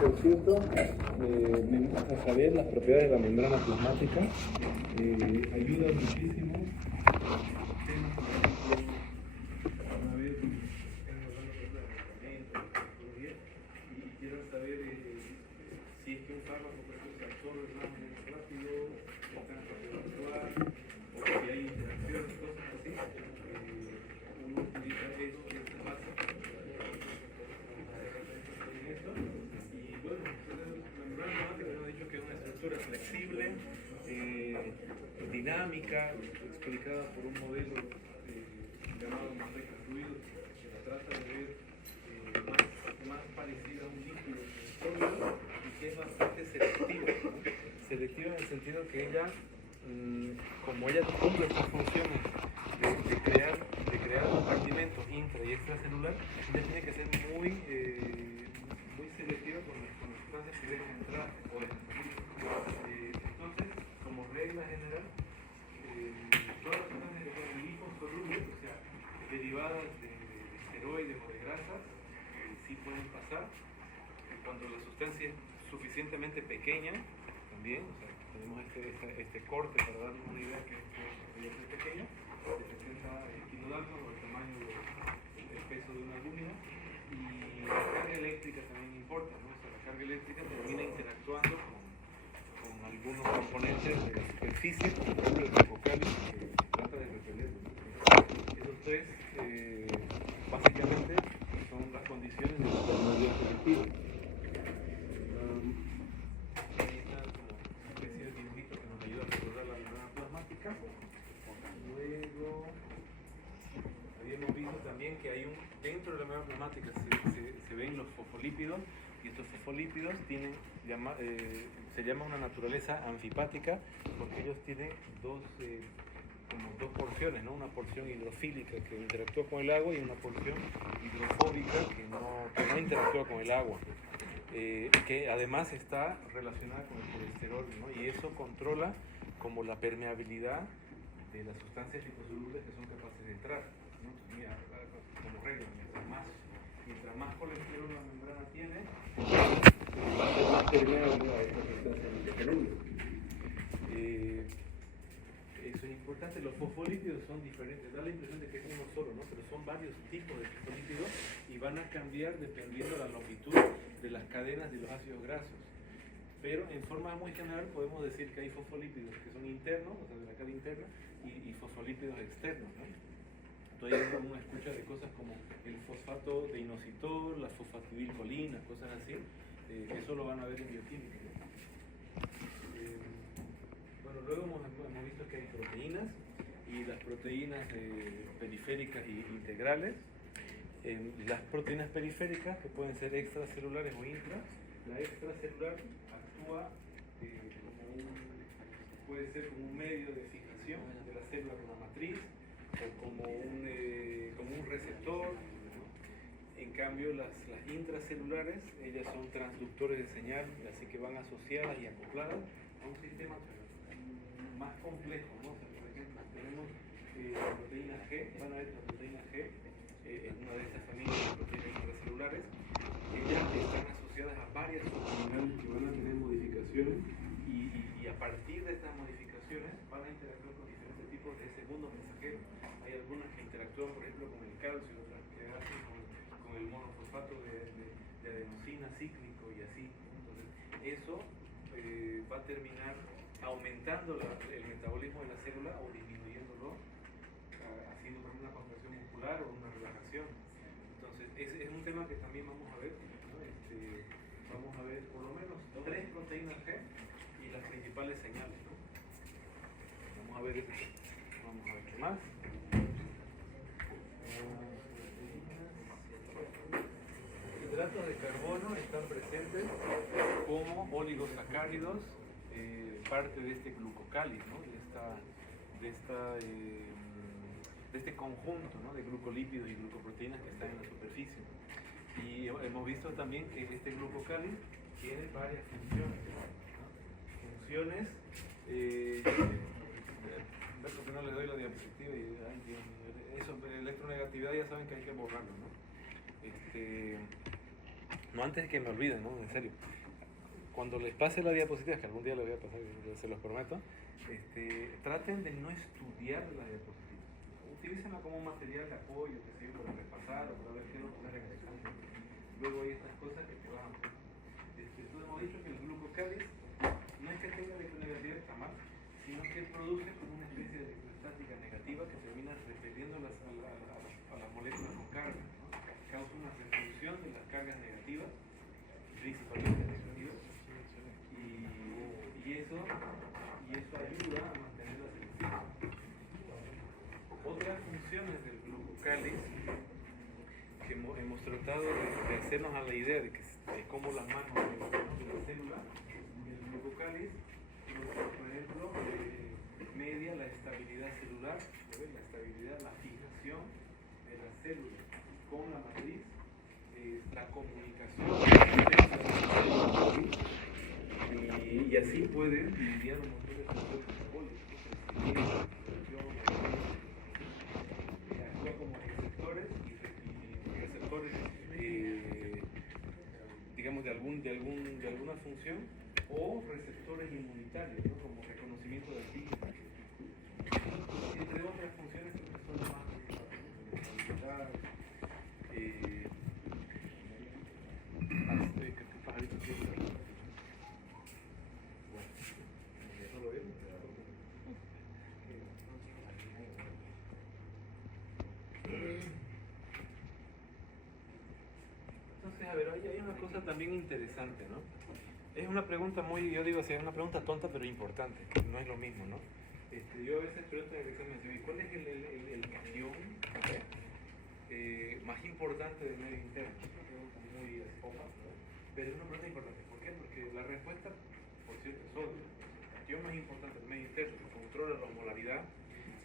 por cierto, a saber las propiedades de la membrana plasmática, ayuda muchísimo. Una vez estamos hablando de medicamentos, de y quiero saber si es que un fármaco por ejemplo, se absorbe más rápido, si está en rápido actuar, o si hay interacciones, cosas así. Uno utiliza eso en esta base. Y bueno, la membrana plasmática nos ha dicho que es una estructura flexible, dinámica, explicada por un modelo llamado Manrique Fluido, que la trata de ver más parecida a un líquido sólido y que es bastante selectiva, ¿no? Selectiva en el sentido que ella, como ella cumple estas funciones de crear compartimentos intra y extracelular, ella tiene que ser muy selectiva con las sustancias que deben entrar o entonces, como regla general, todas las sustancias que son liposolubles, o sea, derivadas de esteroides o de grasas, sí pueden pasar. Cuando la sustancia es suficientemente pequeña, también, o sea, tenemos este corte para darnos una idea que es pequeña, de 60 kilodaltons o el tamaño del peso de una alúmina, y la carga eléctrica también importa, ¿no? O sea, la carga eléctrica termina interactuando con algunos componentes de la superficie, como por ejemplo el hipocálice, que trata de repeler, ¿no? Esos tres, básicamente, son las condiciones de la permeabilidad selectiva. Ahí está como una especie de dibujito que nos ayuda a recordar la membrana plasmática. Luego, habíamos visto también que hay dentro de la membrana plasmática se ven los fosfolípidos, y estos fosfolípidos se llama una naturaleza anfipática porque ellos tienen como dos porciones, ¿no? Una porción hidrofílica que interactúa con el agua y una porción hidrofóbica que no interactúa con el agua, que además está relacionada con el colesterol, ¿no? Y eso controla como la permeabilidad de las sustancias liposolubles que son capaces de entrar, ¿no? Mira, como regla, mientras más colesterol la membrana tiene, va a ser más permeable a esta sustancia liposoluble. Eso es importante. Los fosfolípidos son diferentes, da la impresión de que es uno solo, ¿no? Pero son varios tipos de fosfolípidos y van a cambiar dependiendo de la longitud de las cadenas de los ácidos grasos. Pero en forma muy general podemos decir que hay fosfolípidos que son internos, o sea, de la cara interna, y fosfolípidos externos, ¿no? Entonces uno escucha de cosas como el fosfato de inositol, la fosfatidilcolina, cosas así, eso lo van a ver en bioquímica, ¿no? Bueno, luego hemos visto que hay proteínas, y las proteínas periféricas e integrales. Las proteínas periféricas, que pueden ser extracelulares o intra, la extracelular actúa puede ser como un medio de fijación de la célula con la matriz, o como un receptor, ¿no? En cambio, las intracelulares, ellas son transductores de señal, así que van asociadas y acopladas a un sistema más complejo, ¿no? O sea, por ejemplo, tenemos la proteína G, van a ver la proteína G, es una de estas familias de proteínas intracelulares, ellas están asociadas a varias subunidades que van a tener modificaciones, y a partir de estas modificaciones van a interactuar con diferentes tipos de segundos mensajeros. Hay algunas que interactúan, por ejemplo, con el calcio, otras que hacen con el monofosfato de adenosina cíclico y así. Entonces, eso va a terminar aumentando el metabolismo de la célula o disminuyéndolo, haciendo por ejemplo una contracción muscular o una relajación. Entonces, ese es un tema que también vamos a ver, ¿no? Vamos a ver por lo menos 3 proteínas G y las principales señales, ¿no? Vamos a ver qué más. Hidratos de carbono están presentes como oligosacáridos, parte de este glucocáliz, ¿no? de este conjunto, ¿no? De glucolípidos y glucoproteínas que están en la superficie. Y hemos visto también que este glucocáliz tiene varias funciones, ¿no? Funciones, porque no les doy la diapositiva y eso, electronegatividad ya saben que hay que borrarlo, ¿no? No, antes de que me olviden, ¿no? En serio. Cuando les pase la diapositiva, que algún día les voy a pasar, se los prometo, traten de no estudiar la diapositiva. Utilícenla como un material de apoyo, que sé yo, para repasar o para ver qué no poner en el examen. Luego hay estas cosas que te van a poner. Entonces hemos dicho que el glucocáliz no es que tenga electronegatividad jamás, sino que produce como una especie de electrostática negativa que termina repeliendo a las moléculas con carga, ¿no? Causa una repulsión de las cargas negativas, principalmente negativas, y eso ayuda a mantener la selectividad. Otras funciones del glucocáliz que hemos tratado de hacernos a la idea de cómo las manos de la célula, el glucocáliz, por ejemplo, media la estabilidad celular, la estabilidad, la fijación de la célula con la matriz, la comunicación y así puede mediar un montón de factores metabólicos, actúa como receptores y receptores digamos de alguna función, o receptores inmunitarios, ¿no? Como reconocimiento de antígenos, entre otras funciones que son más principales. Entonces, a ver, hay una cosa también interesante, ¿no? Es una pregunta muy, yo digo así, es una pregunta tonta pero importante, que no es lo mismo, ¿no? Yo a veces pregunto en el examen, ¿cuál es el catión más importante del medio interno? Es una pregunta muy escopa, ¿no? Pero es una pregunta importante. ¿Por qué? Porque la respuesta, por cierto, es sodio. El catión más importante del medio interno, que controla la osmolaridad,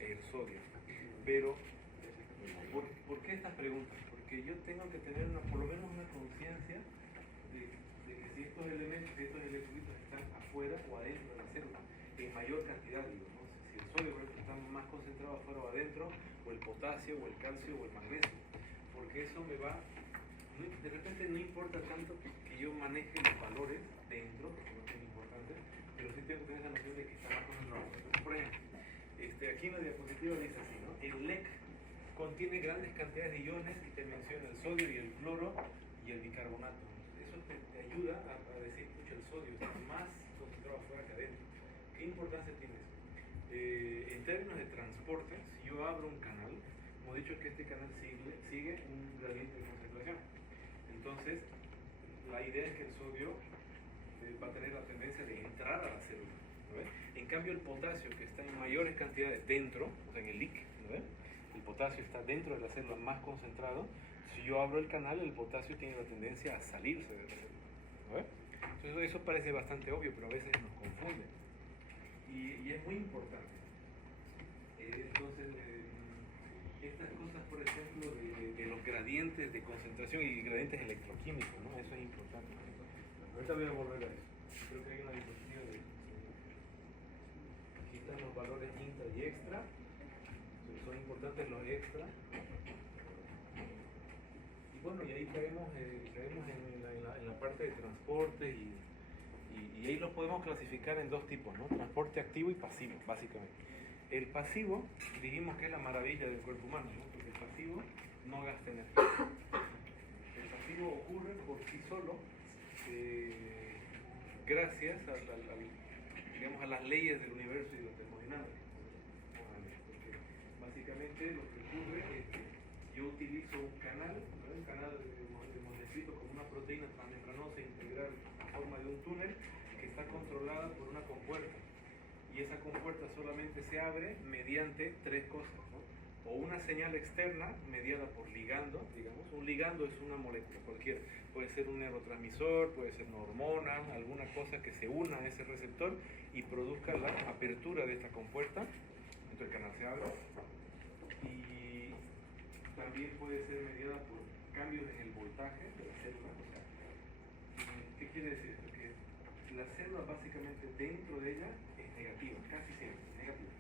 es el sodio. Pero, ¿por qué estas preguntas? Porque yo tengo que tener por lo menos una conciencia de que si estos elementos, estos electrolitos están afuera o adentro de la célula, en mayor cantidad, digo, ¿no? Si el sodio, por ejemplo, está más concentrado afuera o adentro, o el potasio, o el calcio, o el magnesio, porque eso me va, de repente no importa tanto que yo maneje los valores dentro, porque no son importantes, pero sí tengo que tener esa noción de que está más concentrado. Por ejemplo, aquí en la diapositiva dice así, ¿no? El LEC contiene grandes cantidades de iones y te menciona el sodio y el cloro y el bicarbonato. Eso te ayuda a decir, pucha, el sodio está más concentrado afuera que adentro. ¿Qué importancia tiene eso? En términos de transporte, si yo abro un canal, hemos dicho que este canal sigue un gradiente de concentración. Entonces, la idea es que el sodio va a tener la tendencia de entrar a la célula, ¿no ves? En cambio, el potasio, que está en mayores cantidades dentro, o sea, en el LIC, ¿no ves? El potasio está dentro de la célula más concentrado. Si yo abro el canal, el potasio tiene la tendencia a salirse de la célula, ¿no ves? Entonces, eso parece bastante obvio, pero a veces nos confunde. Y es muy importante. Entonces, estas cosas, por ejemplo, de los gradientes de concentración y gradientes electroquímicos, ¿no? Eso es importante. Ahorita voy a volver a eso. Creo que hay una diapositiva de aquí están los valores intra y extra. Son importantes los extra. Y bueno, y ahí caemos en la parte de transporte y ahí los podemos clasificar en dos tipos, ¿no? Transporte activo y pasivo, básicamente. El pasivo, dijimos que es la maravilla del cuerpo humano, ¿no? Porque el pasivo no gasta energía. El pasivo ocurre por sí solo gracias digamos, a las leyes del universo y de la termodinámica. Porque básicamente lo que ocurre es que yo utilizo un canal, ¿no? Un canal hemos descrito como una proteína transmembranosa integral en forma de un túnel que está controlada por una compuerta. Y esa compuerta solamente se abre mediante tres cosas, ¿no? O una señal externa mediada por ligando, digamos. Un ligando es una molécula cualquiera. Puede ser un neurotransmisor, puede ser una hormona, alguna cosa que se una a ese receptor y produzca la apertura de esta compuerta. Entonces el canal se abre. Y también puede ser mediada por cambios en el voltaje de la célula. O sea, ¿qué quiere decir esto? Que la célula básicamente dentro de ella es negativa, casi siempre negativa.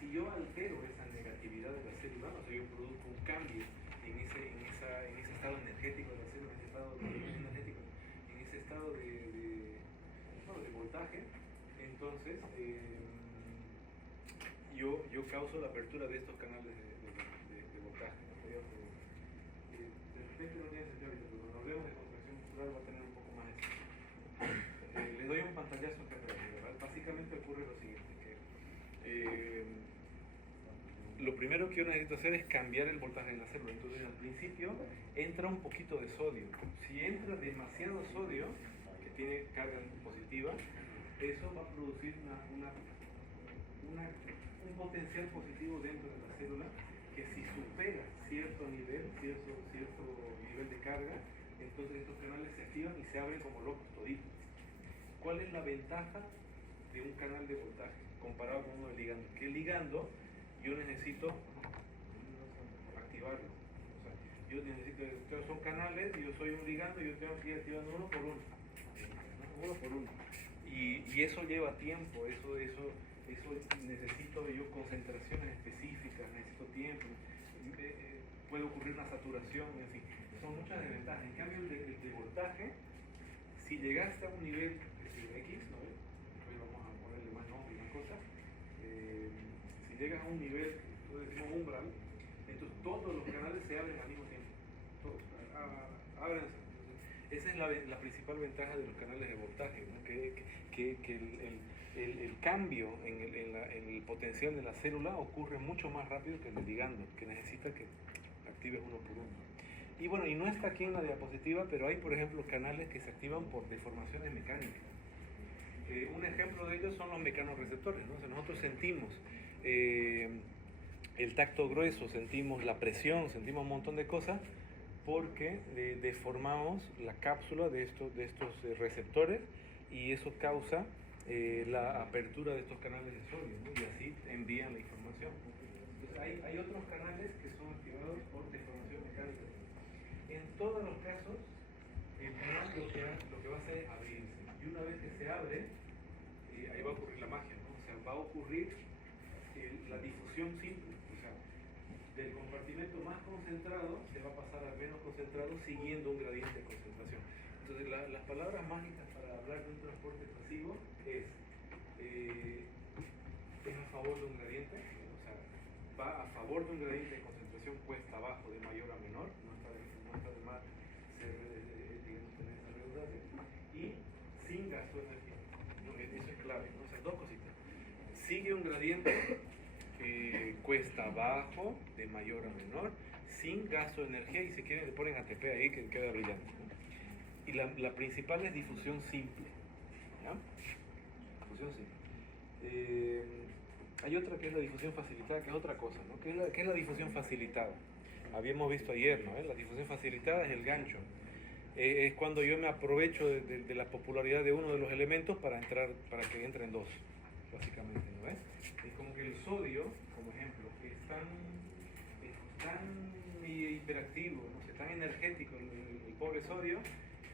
Si yo altero esa negatividad de la célula, o sea, yo produzco un cambio en ese estado energético de la estado bueno, de voltaje, entonces yo causo la apertura de estos canales de voltaje, ¿no? De repente no tiene sentido ahorita, pero cuando hablemos de contracción muscular va a tener un poco más de sentido. Les doy un pantallazo acá atrás, ¿verdad? Básicamente ocurre lo siguiente, que lo primero que yo necesito hacer es cambiar el voltaje de la célula. Entonces al principio entra un poquito de sodio. Si entra demasiado sodio, que tiene carga positiva, eso va a producir un potencial positivo dentro de la célula que si supera cierto nivel de carga, entonces estos canales se activan y se abren como locos toditos. ¿Cuál es la ventaja de un canal de voltaje comparado con uno de ligando? Que el ligando yo necesito activarlo. O sea, yo necesito, son canales, yo soy un ligando y yo tengo que ir activando uno por uno. Y eso lleva tiempo, eso necesito yo concentraciones específicas, necesito tiempo, puede ocurrir una saturación, en fin, son muchas desventajas. En cambio el de voltaje, si llegaste a un nivel X, ¿no? Hoy vamos a ponerle más nombre y más cosas, si llegas a un nivel, nosotros decimos umbral, entonces todos los canales se abren al mismo tiempo, todos, ábrense. Esa es la principal ventaja de los canales de voltaje, ¿no? Que el cambio en el potencial de la célula ocurre mucho más rápido que el del ligando, que necesita que actives uno por uno. Y bueno, y no está aquí en la diapositiva, pero hay por ejemplo canales que se activan por deformaciones mecánicas. Un ejemplo de ellos son los mecanorreceptores, ¿no? O sea, nosotros sentimos el tacto grueso, sentimos la presión, sentimos un montón de cosas porque deformamos la cápsula de estos receptores y eso causa la apertura de estos canales de sodio, ¿no? Y así envían la información. Entonces hay otros canales que son activados por deformación mecánica. En todos los casos, el canal lo que va a hacer es abrirse. Y una vez que se abre, ahí va a ocurrir la magia, ¿no? O sea, va a ocurrir la difusión simple. O sea, del compartimento más concentrado se va a pasar al menos concentrado siguiendo un gradiente de concentración. Entonces, las palabras mágicas para hablar de un transporte pasivo es a favor de un gradiente, o sea, va a favor de un gradiente de concentración cuesta abajo de mayor a menor, no está de más digamos, tener esa redundancia, y sin gasto de energía. No, eso es clave, ¿no? O sea, dos cositas. Sigue un gradiente cuesta abajo de mayor a menor, sin gasto de energía, y si quieren le ponen ATP ahí que queda brillante, ¿no? Y la principal es difusión simple, ¿ya? Difusión simple. Hay otra que es la difusión facilitada, que es otra cosa, ¿no? ¿Qué es la difusión facilitada? Habíamos visto ayer, ¿no? La difusión facilitada es el gancho. Es cuando yo me aprovecho de la popularidad de uno de los elementos para que entren dos, básicamente, ¿no ves? Es como que el sodio, como ejemplo, es tan hiperactivo, ¿no? Es tan energético el pobre sodio,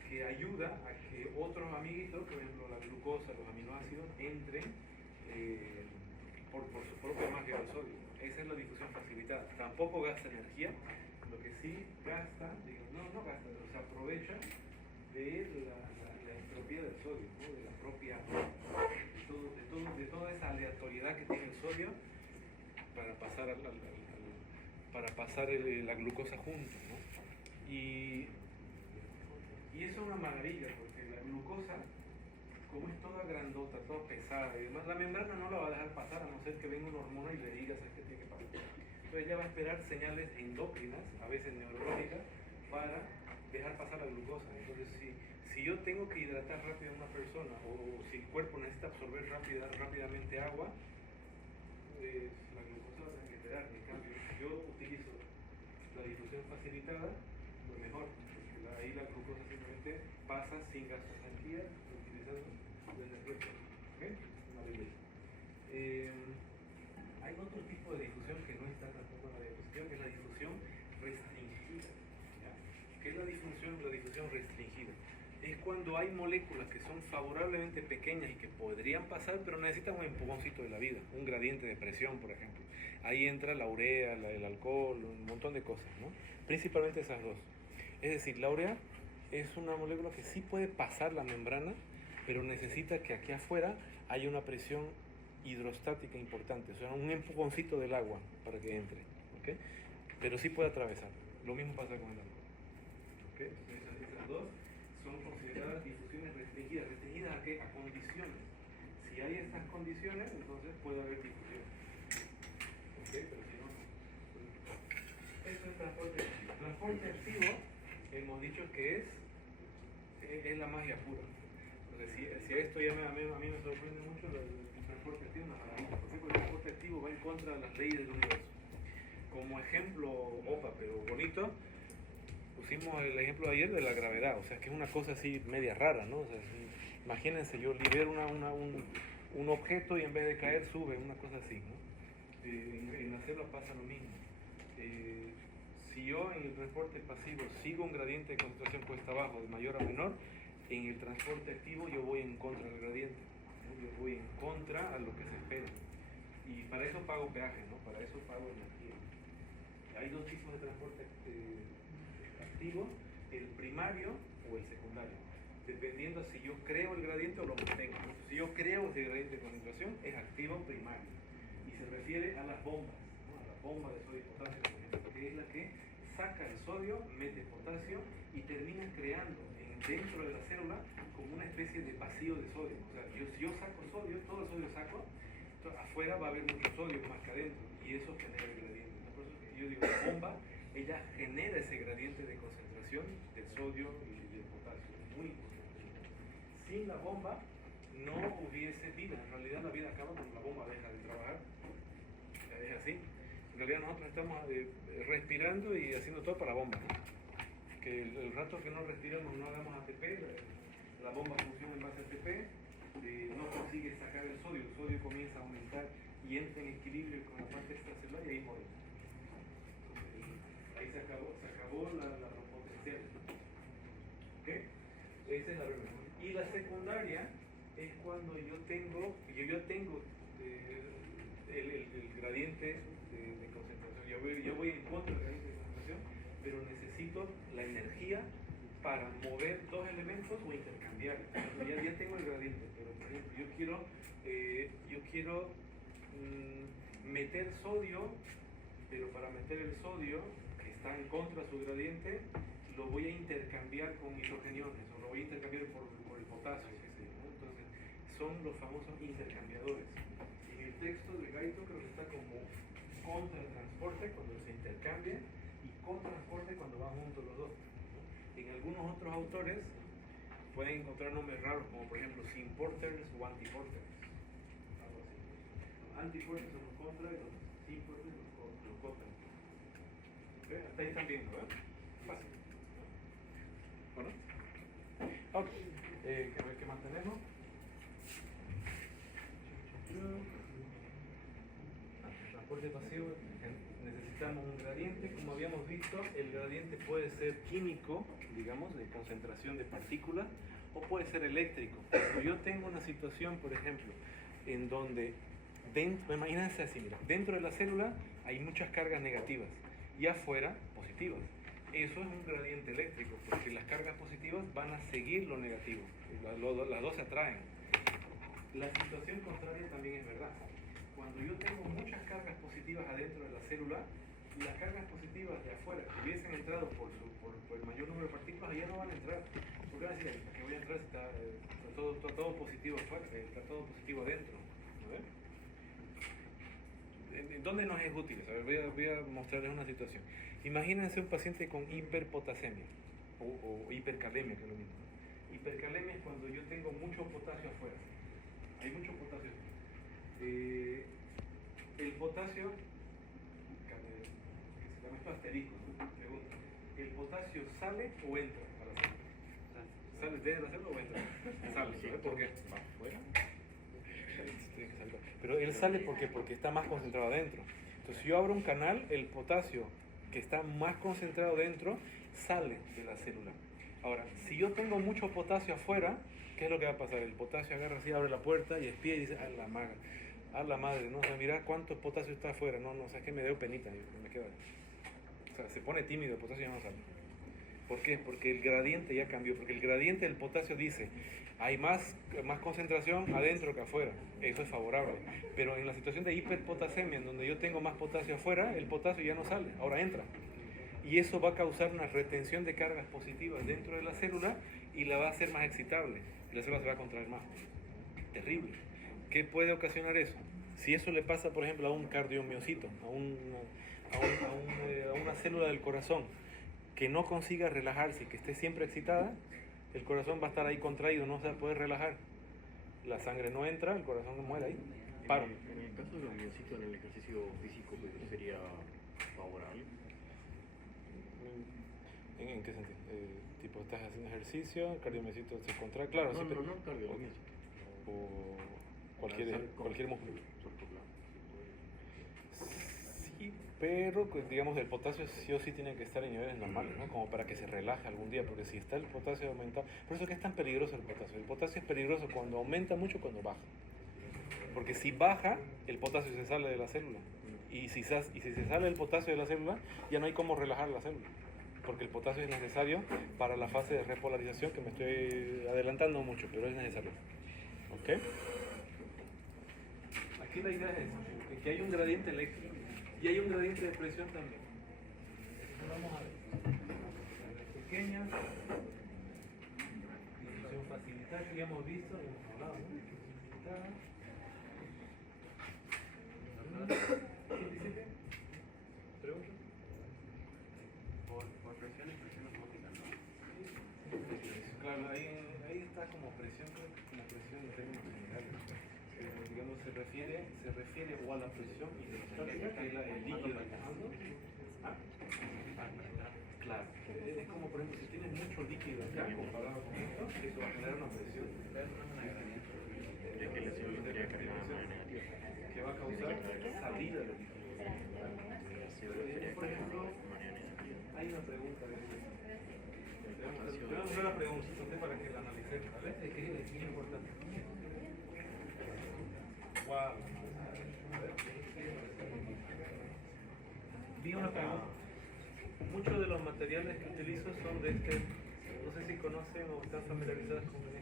que ayuda a que otros amiguitos, por ejemplo la glucosa, los aminoácidos, entren por su propia magia del sodio. Esa es la difusión facilitada. Tampoco gasta energía, lo que sí gasta, no gasta, pero se aprovecha de la entropía del sodio, ¿no? De la propia, de toda esa aleatoriedad que tiene el sodio para pasar la glucosa junto, ¿no? Y eso es una maravilla, porque la glucosa, como es toda grandota, toda pesada y demás, la membrana no la va a dejar pasar a no ser que venga una hormona y le diga, ¿sabes qué tiene que pasar? Entonces ella va a esperar señales endócrinas, a veces neurológicas, para dejar pasar la glucosa. Entonces, si yo tengo que hidratar rápido a una persona, o si el cuerpo necesita absorber rápidamente agua, pues la glucosa va a tener que esperar. En cambio, si yo utilizo la difusión facilitada, pues mejor, porque ahí la glucosa simplemente pasa sin gasto de energía, utilizando la energía. ¿Okay? Una belleza. Hay otro tipo de difusión que no está tampoco en la diapositiva, que es la difusión restringida. ¿Ya? ¿Qué es la difusión restringida? Es cuando hay moléculas que son favorablemente pequeñas y que podrían pasar, pero necesitan un empujoncito de la vida, un gradiente de presión, por ejemplo. Ahí entra la urea, el alcohol, un montón de cosas, ¿no? Principalmente esas dos. Es decir, la urea es una molécula que sí puede pasar la membrana, pero necesita que aquí afuera haya una presión hidrostática importante, o sea, un empujoncito del agua para que entre, ¿ok? Pero sí puede atravesar. Lo mismo pasa con el alcohol, ¿ok? Entonces, esas dos son consideradas difusiones restringidas. ¿Restringidas a qué? A condiciones. Si hay estas condiciones, entonces puede haber difusión. ¿Ok? Pero si no, no. Eso es transporte activo. Transporte activo, hemos dicho que es la magia pura. Entonces, si esto ya a mí me sorprende mucho, el transporte activo es una maravilla. ¿Por qué? Porque el transporte activo va en contra de las leyes del universo. Como ejemplo, opa, pero bonito, pusimos el ejemplo de ayer de la gravedad, o sea, que es una cosa así media rara, ¿no? O sea, imagínense, yo libero un objeto y en vez de caer sube, una cosa así, ¿no? En la célula pasa lo mismo. Si yo en el transporte pasivo sigo un gradiente de concentración cuesta abajo de mayor a menor, en el transporte activo yo voy en contra del gradiente, ¿no? Yo voy en contra a lo que se espera. Y para eso pago peaje, ¿no? Para eso pago energía. Hay dos tipos de transporte activo, el primario o el secundario, dependiendo si yo creo el gradiente o lo mantengo. Entonces, si yo creo ese gradiente de concentración, es activo primario. Y se refiere a las bombas, ¿no? A la bomba de sodio y potasio, por ejemplo, que es la que saca el sodio, mete potasio y termina creando dentro de la célula como una especie de vacío de sodio. O sea, si yo saco sodio, todo el sodio saco, entonces afuera va a haber mucho sodio más que adentro y eso genera el gradiente. Por eso yo digo, la bomba, ella genera ese gradiente de concentración del sodio y del potasio. Es muy importante. Sin la bomba no hubiese vida. En realidad la vida acaba cuando la bomba deja de trabajar. Es así. En realidad nosotros estamos respirando y haciendo todo para la bomba, ¿no? Que el rato que no respiramos, no hagamos ATP, la bomba funciona en base a ATP, no consigue sacar el sodio comienza a aumentar y entra en equilibrio con la parte extracelular y ahí morimos. Ahí se acabó la potencial. ¿Ok? Esa es la primera. Y la secundaria es cuando yo tengo el gradiente de concentración. Yo voy en contra del gradiente de concentración, pero necesito la energía para mover dos elementos o intercambiar. Ya tengo el gradiente, pero por ejemplo yo quiero meter sodio, pero para meter el sodio que está en contra de su gradiente lo voy a intercambiar con hidrogeniones o lo voy a intercambiar por el potasio, qué sé yo, ¿no? Entonces son los famosos intercambiadores. En el texto de Gaito creo que está como contratransporte cuando se intercambia y contratransporte cuando van juntos los dos. En algunos otros autores pueden encontrar nombres raros como por ejemplo symporters o antiporters. Algo así. Los antiporters son los contra y los symporters los contra. ¿Okay? Hasta ahí están viendo, ¿verdad? Fácil. Bueno. Ok. ¿Qué más tenemos? Transporte pasivo, necesitamos un gradiente. Como habíamos visto, el gradiente puede ser químico, digamos, de concentración de partículas, o puede ser eléctrico. Cuando yo tengo una situación, por ejemplo, en donde, imagínense así, mira, dentro de la célula hay muchas cargas negativas y afuera positivas. Eso es un gradiente eléctrico, porque las cargas positivas van a seguir lo negativo, las dos se atraen. La situación contraria también es verdad. Cuando yo tengo muchas cargas positivas adentro de la célula, las cargas positivas de afuera que hubiesen entrado por el mayor número de partículas ya no van a entrar. Porque van a decir, ¿para qué voy a entrar si está todo positivo afuera, está todo positivo adentro? ¿Dónde nos es útil? A ver, voy a mostrarles una situación. Imagínense un paciente con hiperpotasemia o hipercalemia, que es lo mismo. Hipercalemia es cuando yo tengo mucho potasio afuera. Hay mucho potasio. El potasio, que se llama esto asterisco, ¿no? Pregunta, ¿el potasio sale o entra a la célula? ¿Sale de la célula o entra? Sale, ¿sabes por qué? ¿Va afuera? Pero él sale porque está más concentrado adentro. Entonces, si yo abro un canal, el potasio que está más concentrado dentro sale de la célula. Ahora, si yo tengo mucho potasio afuera, ¿qué es lo que va a pasar? El potasio agarra así, abre la puerta y espía y dice, a la madre, ¿no? O sea, mira cuánto potasio está afuera, no, o sea, es que me dio penita, yo me quedo ahí. O sea, se pone tímido, el potasio ya no sale. ¿Por qué? Porque el gradiente ya cambió, porque el gradiente del potasio dice, hay más concentración adentro que afuera, eso es favorable. Pero en la situación de hiperpotasemia, en donde yo tengo más potasio afuera, el potasio ya no sale, ahora entra. Y eso va a causar una retención de cargas positivas dentro de la célula y la va a hacer más excitable. Y la célula se va a contraer más. Terrible. ¿Qué puede ocasionar eso? Si eso le pasa, por ejemplo, a un cardiomiocito, a una célula del corazón, que no consiga relajarse y que esté siempre excitada, el corazón va a estar ahí contraído, no se va a poder relajar. La sangre no entra, el corazón muere ahí. Paro. En el caso de los miocitos en el ejercicio físico, pues, ¿sería favorable? ¿En qué sentido? Tipo, estás haciendo ejercicio, el cardiomiocito se contrae, claro. No, sí, pero, no cardiomiocito. o cualquier músculo. Sí, pero pues, digamos el potasio sí o sí tiene que estar en niveles normales, ¿no? Como para que se relaje algún día, porque si está el potasio aumentado, por eso es que es tan peligroso el potasio. El potasio es peligroso cuando aumenta mucho, cuando baja. Porque si baja, el potasio se sale de la célula. Y si se sale el potasio de la célula, ya no hay cómo relajar la célula. Porque el potasio es necesario para la fase de repolarización, que me estoy adelantando mucho, pero es necesario. ¿Ok? Aquí la idea es que hay un gradiente eléctrico y hay un gradiente de presión también. Vamos a ver. Pequeña. Difusión facilitada, que ya hemos visto, hemos hablado, ¿no? Facilitada. ¿Quién dice qué? ¿Pregunta? Por presión osmótica, ¿no? Claro, ahí está como presión en términos generales. Digamos, se refiere o a la presión hidrostática, que es el líquido. ¿Ah? Claro, es como por ejemplo, si tienes mucho líquido acá comparado con esto, eso va a generar una presión. Es que la célula estaría cargada de manera negativa. Que va a causar salida de líquido. Por ejemplo, hay una pregunta de tenemos una pregunta para que la analicemos, ¿vale? Es que es muy importante. Wow. Vi una pregunta. Muchos de los materiales que utilizo son de este. No sé si conocen o están familiarizados con esta.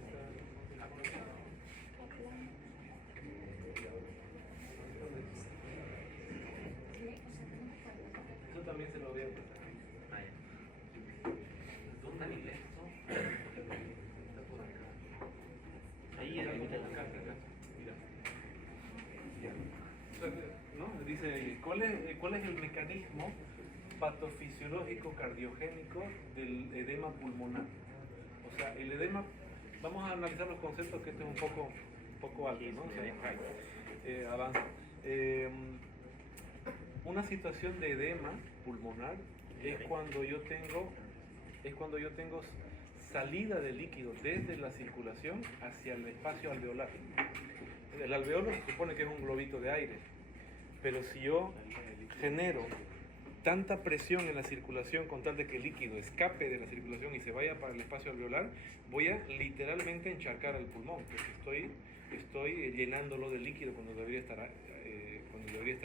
Eso también se lo voy a contar. ¿Dónde está en inglés? Está por acá. Ahí en acá. Mira. ¿No? Dice, ¿cuál es el mecanismo patofisiológico cardiogénico del edema pulmonar? O sea, el edema, vamos a analizar los conceptos, que este es un poco alto, ¿no? O sea, avanza. Una situación de edema pulmonar es cuando yo tengo salida de líquido desde la circulación hacia el espacio alveolar. El alveolo se supone que es un globito de aire, pero si yo genero tanta presión en la circulación con tal de que el líquido escape de la circulación y se vaya para el espacio alveolar, voy a literalmente encharcar el pulmón, porque estoy llenándolo de líquido cuando debería estar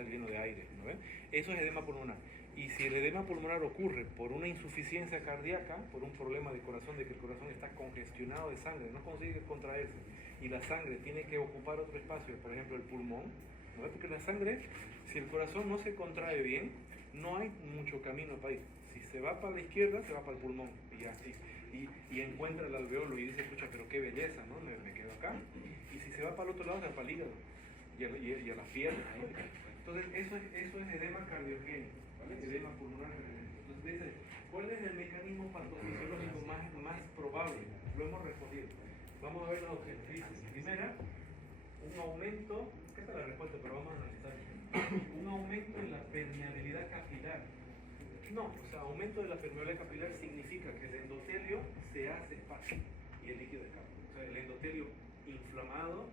lleno de aire, ¿no ven? Eso es edema pulmonar. Y si el edema pulmonar ocurre por una insuficiencia cardíaca, por un problema de corazón, de que el corazón está congestionado de sangre, no consigue contraerse, y la sangre tiene que ocupar otro espacio, por ejemplo el pulmón, ¿no? Porque la sangre, si el corazón no se contrae bien, no hay mucho camino para ir. Si se va para la izquierda, se va para el pulmón, y así. Y encuentra el alveolo y dice, escucha, pero qué belleza, ¿no? Me quedo acá. Y si se va para el otro lado, se va para el hígado y a las piernas, ¿no? Entonces, eso es edema cardiogénico, ¿vale? Edema pulmonar. Entonces, dice, ¿cuál es el mecanismo patofisiológico más probable? Lo hemos respondido. Vamos a ver los objetivos. Primera, un aumento, esta es la respuesta, pero vamos a analizar. Un aumento en la permeabilidad capilar. No, o sea, aumento de la permeabilidad capilar significa que el endotelio se hace espacio y el líquido escapa. O sea, el endotelio inflamado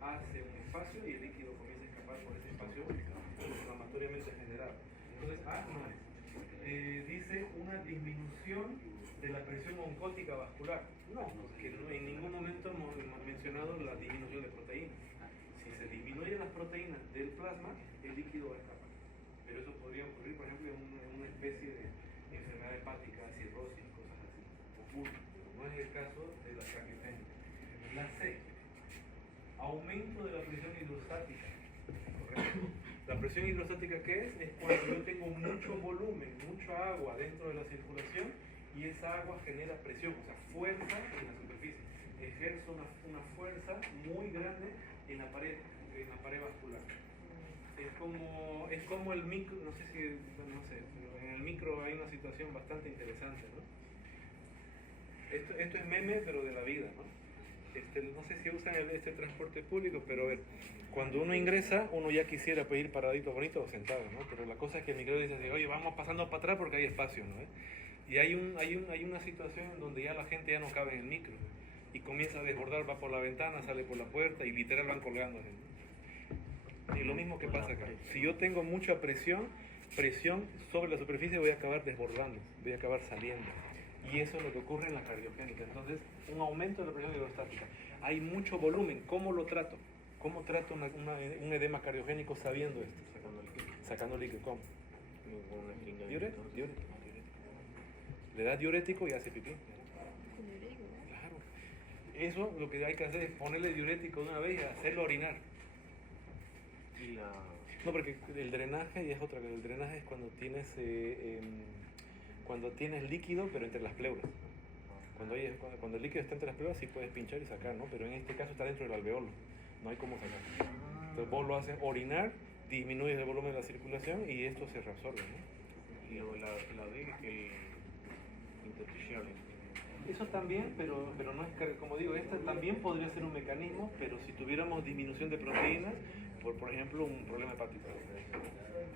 hace un espacio y el líquido comienza a escapar por ese espacio inflamatoriamente generado. Entonces, no es. Dice una disminución de la presión oncótica vascular. No, porque en ningún momento hemos mencionado la disminución de proteínas. Si se disminuyen las proteínas del plasma, el líquido va a escapar. Pero eso podría ocurrir, por ejemplo, en una especie de enfermedad hepática, cirrosis, cosas así. caso de la cardiogénica. La C, aumento de la presión hidrostática. Correcto. ¿La presión hidrostática qué es? Es cuando yo tengo mucho volumen, mucha agua dentro de la circulación y esa agua genera presión, o sea, fuerza en la superficie. Ejerce una fuerza muy grande en la pared vascular. Es como el micro, no sé, pero en el micro hay una situación bastante interesante, ¿no? Esto es meme, pero de la vida, ¿no? No sé si usan este transporte público, pero a ver, cuando uno ingresa, uno ya quisiera pues, ir paradito bonito o sentado, ¿no? Pero la cosa es que el micro dice así, oye, vamos pasando para atrás porque hay espacio, ¿no? Y hay una situación en donde ya la gente ya no cabe en el micro, ¿no? Y comienza a desbordar, va por la ventana, sale por la puerta y literal van colgando, ¿no? Y lo mismo que pasa acá. Si yo tengo mucha presión sobre la superficie, voy a acabar desbordando, voy a acabar saliendo. Y eso es lo que ocurre en la cardiogénica. Entonces, un aumento de la presión hidrostática. Hay mucho volumen. ¿Cómo lo trato? ¿Cómo trato un edema cardiogénico sabiendo esto? Sacando líquido. ¿Cómo? ¿Diurético? Le da diurético y hace pipí. Claro. Eso lo que hay que hacer es ponerle diurético de una vez y hacerlo orinar. No, porque el drenaje ya es otra cosa. El drenaje es cuando tienes líquido, pero entre las pleuras. Cuando el líquido está entre las pleuras, sí puedes pinchar y sacar, ¿no? Pero en este caso está dentro del alveolo. No hay cómo sacar. Entonces vos lo haces orinar, disminuyes el volumen de la circulación y esto se reabsorbe, ¿no? Y la D es el intersticial. Eso también, pero no es que, como digo, este también podría ser un mecanismo, pero si tuviéramos disminución de proteínas, por ejemplo, un problema hepático,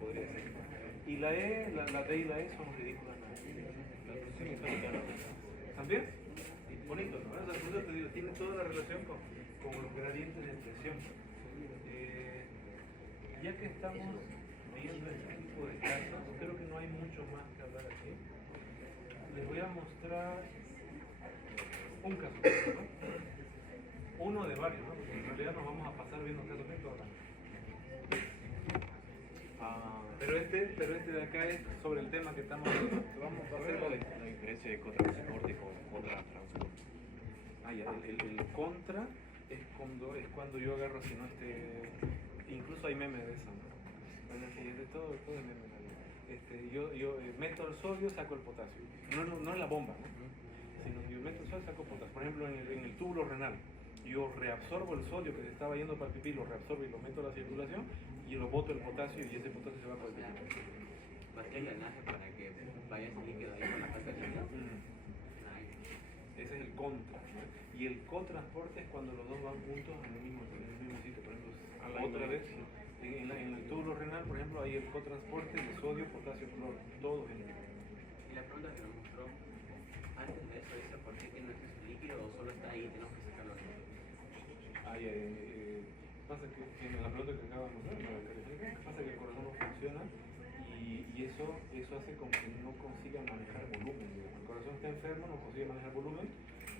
podría ser. Y la E, la D y la E son ridículas. ¿También? Bonito, ¿no? O sea, por eso te digo, tiene toda la relación con los gradientes de presión. Ya que estamos viendo este tipo de casos, creo que no hay mucho más que hablar aquí. Les voy a mostrar un caso, ¿no? Uno de varios, ¿no? Porque en realidad nos vamos a pasar viendo casos de todas. Pero este de acá es sobre el tema que estamos viendo. Vamos a hacer la diferencia de contratransporte con contratransporte. Ya, el contra es cuando yo agarro, si no incluso hay memes de eso, ¿no? Bueno, sí, de todo es meme. Yo meto el sodio, saco el potasio. No es la bomba, ¿no? Sino yo meto el sodio, saco el potasio. Por ejemplo, en el túbulo renal, yo reabsorbo el sodio que se estaba yendo para el pipí, lo reabsorbo y lo meto a la circulación y lo boto el potasio y ese potasio se va para el pipí. ¿Va a ser el drenaje para que vaya ese líquido ahí con la falta de líquido? Ese es el contra, ¿no? Y el cotransporte es cuando los dos van juntos en el mismo sitio. Por ejemplo, otra vez, en el túbulo renal, por ejemplo, hay el cotransporte de sodio, potasio, cloro, todos en el mismo. Y la pregunta que nos mostró antes de eso dice por qué tiene acceso líquido o solo está ahí y tenemos que sacarlo. Pasa que en la pregunta que acabamos de hacer, pasa que el corazón no funciona y eso hace con que no consiga manejar volumen. El corazón está enfermo, no consigue manejar volumen,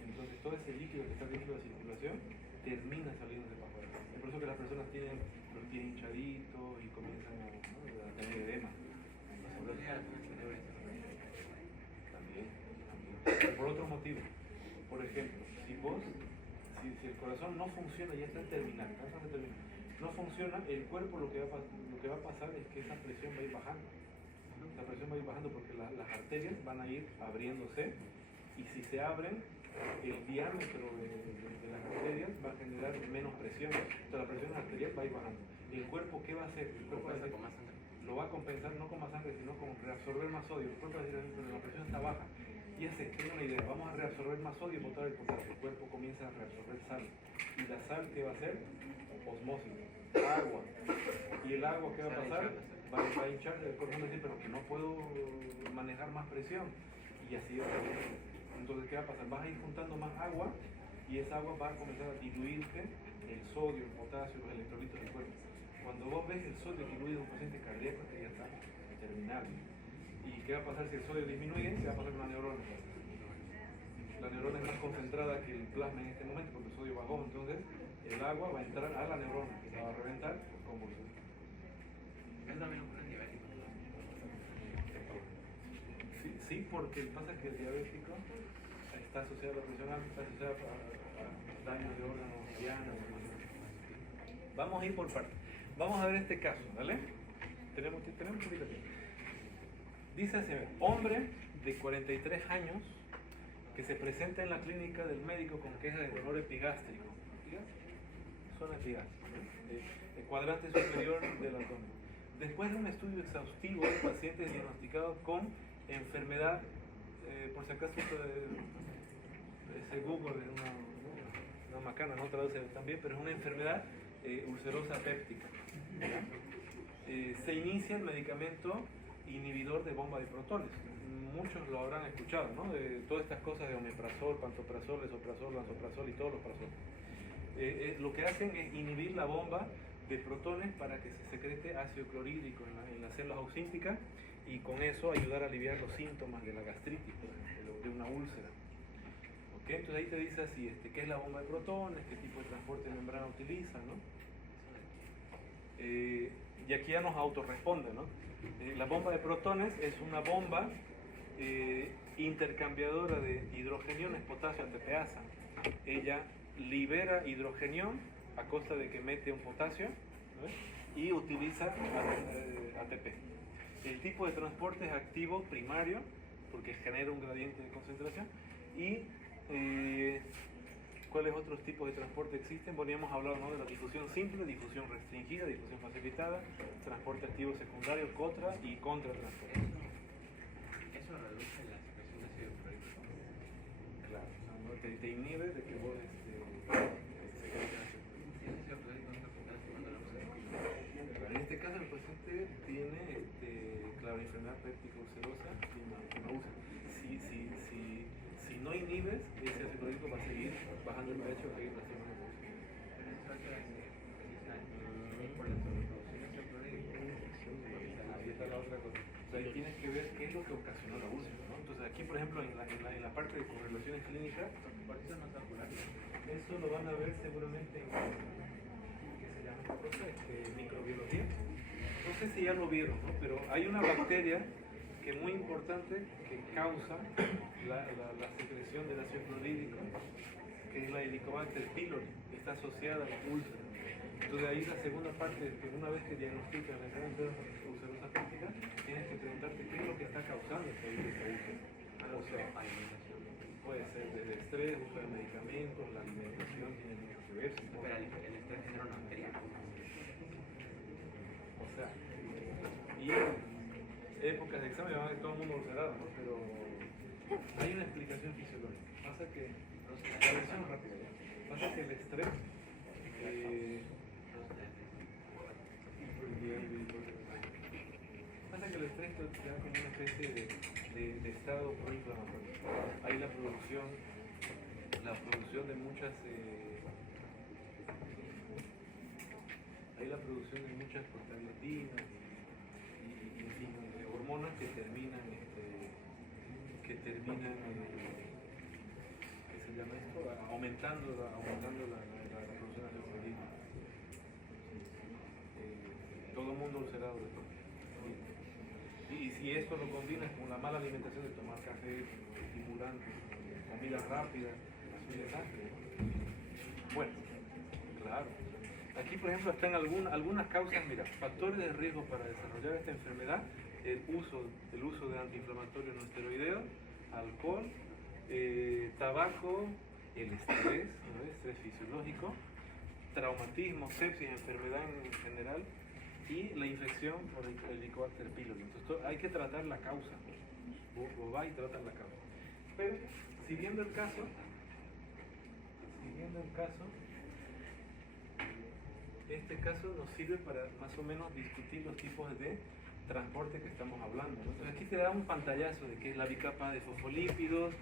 entonces todo ese líquido que está dentro de la circulación termina saliéndose para afuera. Es por eso que las personas tienen los pies hinchaditos y comienzan a tener edema. También. Por otro motivo, por ejemplo, si el corazón no funciona, ya está terminal, no funciona, el cuerpo lo que va a pasar es que esa presión va a ir bajando. La presión va a ir bajando porque las arterias van a ir abriéndose y si se abren, el diámetro de las arterias va a generar menos presión. Entonces la presión arterial va a ir bajando. ¿El cuerpo qué va a hacer? El cuerpo lo va a compensar no con más sangre, sino con reabsorber más sodio. El cuerpo va a decir, pero la presión está baja. Y tengo una idea, vamos a reabsorber más sodio y botar el potasio. El cuerpo comienza a reabsorber sal. ¿Y la sal qué va a hacer? Osmosis, agua. ¿Y el agua qué va a pasar? Va a hinchar, el corazón va a decir, pero que no puedo manejar más presión. Y así va a ser. Entonces, ¿qué va a pasar? Vas a ir juntando más agua y esa agua va a comenzar a diluirte el sodio, el potasio, los electrolitos del cuerpo. Cuando vos ves el sodio diluido en un paciente cardíaco, que ya está terminal. ¿Y qué va a pasar si el sodio disminuye? ¿Qué va a pasar con la neurona? La neurona es más concentrada que el plasma en este momento porque el sodio bajó, entonces el agua va a entrar a la neurona, que la va a reventar con convulsión. ¿Es también ocurre en diabéticos? Sí, porque pasa que el diabético está asociada a la presión alta, está asociada a daño de órganos medianos. Vamos a ir por partes. Vamos a ver este caso, ¿vale? Tenemos un poquito tiempo. Dice así, hombre de 43 años que se presenta en la clínica del médico con queja de dolor epigástrico. Zona epigástrica, ¿no? El cuadrante superior del abdomen. Después de un estudio exhaustivo, el paciente es diagnosticado con enfermedad, por si acaso ese Google es una macana, no traduce también, pero es una enfermedad ulcerosa péptica. Se inicia el medicamento inhibidor de bomba de protones. Muchos lo habrán escuchado, ¿no? De todas estas cosas de omeprazol, pantoprazol, esomeprazol, lansoprazol y todos los prazoles. Lo que hacen es inhibir la bomba de protones para que se secrete ácido clorhídrico en las células auxínticas y con eso ayudar a aliviar los síntomas de la gastritis, por ejemplo, de una úlcera. ¿Okay? Entonces ahí te dice así, qué es la bomba de protones, qué tipo de transporte de membrana utiliza, ¿no? Y aquí ya nos autorresponde, ¿no? La bomba de protones es una bomba intercambiadora de hidrogeniones, potasio, ATPasa. Ella libera hidrogenión a costa de que mete un potasio, ¿no? Y utiliza ATP. El tipo de transporte es activo primario porque genera un gradiente de concentración. Y ¿cuáles otros tipos de transporte existen? Bueno, ya hemos hablado, ¿no?, de la difusión simple, difusión restringida, difusión facilitada, transporte activo secundario, contra y contratransporte. Eso reduce la secreción de ácido clorhídrico. Claro, ¿no? Te inhibe de que vos secretes ácido clorhídrico. ¿El ácido clorhídrico no está activando la úlcera? Claro, en este caso el paciente tiene claro, enfermedad péptica ulcerosa y una úlcera. Si no inhibes, ese ácido clorhídrico va a seguir bajando el pH, va a seguir lastimando la úlcera. Pero eso hace precisamente por la sobreproducción de ácido clorhídrico. Ahí está la otra cosa. O sea, ahí tienes que ver qué es lo que ocasionó la úlcera, ¿no? Entonces aquí, por ejemplo, en la parte de correlaciones clínicas, Por eso no está ocular. eso lo van a ver seguramente en ¿qué se llama esta cosa? Microbiología. No sé si ya lo vieron, ¿no? Pero hay una bacteria que es muy importante que causa la secreción del ácido clorhídrico, que es la Helicobacter pylori, que está asociada a la úlcera. Entonces ahí la segunda parte, que una vez que diagnosticas la enfermedad ulcerosa péptica, tienes que preguntarte qué es lo que está causando esta úlcera. O sea, puede ser desde estrés, uso de medicamentos, la alimentación tiene mucho que ver. Pero el estrés genera una bacteria. O sea, y épocas de examen van a ver todo el mundo ulcerado, ¿no? Pero hay una explicación fisiológica. Pasa que, la versión rápida, ¿ya? Pasa que el estrés pasa que el estrés te da como una especie de estado proinflamatorio. Hay la producción de muchas prostaglandinas y en fin, hormonas que terminan ¿qué se llama esto? Aumentando la producción de adrenalina. Todo el mundo ulcerado de todo. Y si esto lo combinas con la mala alimentación de tomar café, estimulantes, comida rápida, es un desastre, ¿no? Bueno, claro. Aquí, por ejemplo, están algunas causas, mira, factores de riesgo para desarrollar esta enfermedad: el uso de antiinflamatorios no esteroideos, alcohol, tabaco, el estrés, ¿no? Estrés fisiológico, traumatismo, sepsis, enfermedad en general, y la infección por el Helicobacter pylori. Entonces hay que tratar la causa. Vos vas y tratas la causa. Pero siguiendo el caso, este caso nos sirve para más o menos discutir los tipos de transporte que estamos hablando, ¿no? Entonces aquí te da un pantallazo de qué es la bicapa de fosfolípidos,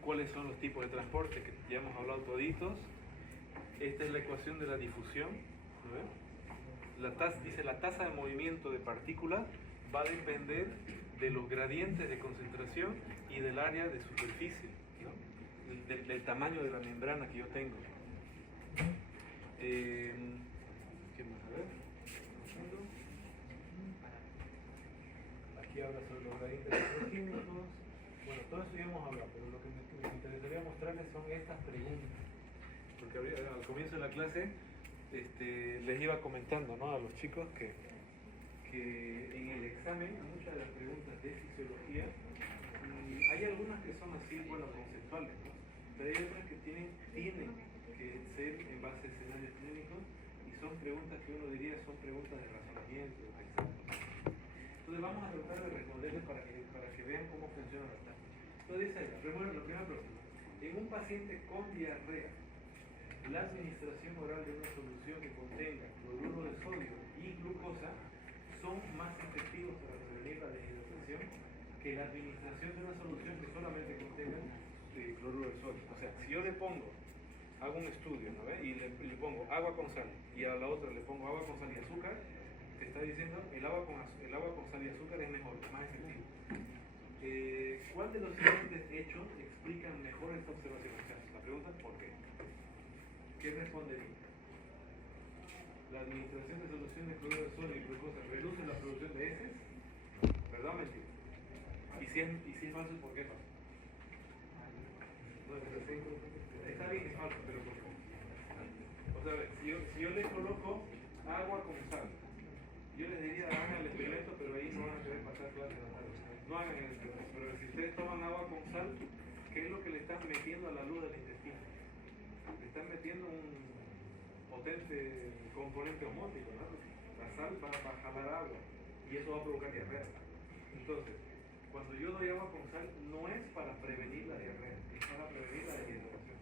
cuáles son los tipos de transporte que ya hemos hablado toditos. Esta es la ecuación de la difusión, ¿no? Dice la tasa de movimiento de partículas va a depender de los gradientes de concentración y del área de superficie, ¿no? Del tamaño de la membrana que yo tengo. ¿Qué más? A ver. Aquí habla sobre los gradientes electroquímicos. Bueno, todo eso ya hemos hablado, pero lo que me interesaría mostrarles son estas preguntas. Porque al comienzo de la clase les iba comentando, ¿no?, a los chicos que en el examen, muchas de las preguntas de fisiología, hay algunas que son así, bueno, conceptuales, ¿no? Pero hay otras que tienen que ser en base a escenarios clínicos y son preguntas que uno diría son preguntas de razonamiento, de pensamiento. Entonces vamos a tratar de responderles para que vean cómo funciona la táctica. Entonces dice ahí, la primera pregunta. En un paciente con diarrea, la administración oral de una solución que contenga cloruro de sodio y glucosa son más efectivos para prevenir la deshidratación que la administración de una solución que solamente contenga cloruro de sodio. O sea, si yo hago un estudio, ¿no ve? Y le pongo agua con sal y a la otra le pongo agua con sal y azúcar, te está diciendo el agua con sal y azúcar es mejor, más efectivo. ¿Cuál de los siguientes hechos explican mejor esta observación? O sea, la pregunta es ¿por qué? ¿Qué respondería? La administración de solución de cloruro de sodio y glucosa reduce la producción de heces, ¿verdad o mentira? Y si es falso, ¿por qué es falso? No, está bien, es falso, pero ¿por qué? O sea, si yo le coloco agua con sal, yo les diría hagan el experimento, pero ahí no van a querer pasar clases de la tarde. No hagan el experimento, pero si ustedes toman agua con sal, ¿qué es lo que le están metiendo a la luz del intestino? Le están metiendo un potente componente osmótico, ¿no? La sal va a jalar agua y eso va a provocar diarrea. Entonces, cuando yo doy agua con sal, no es para prevenir la diarrea, es para prevenir la deshidratación.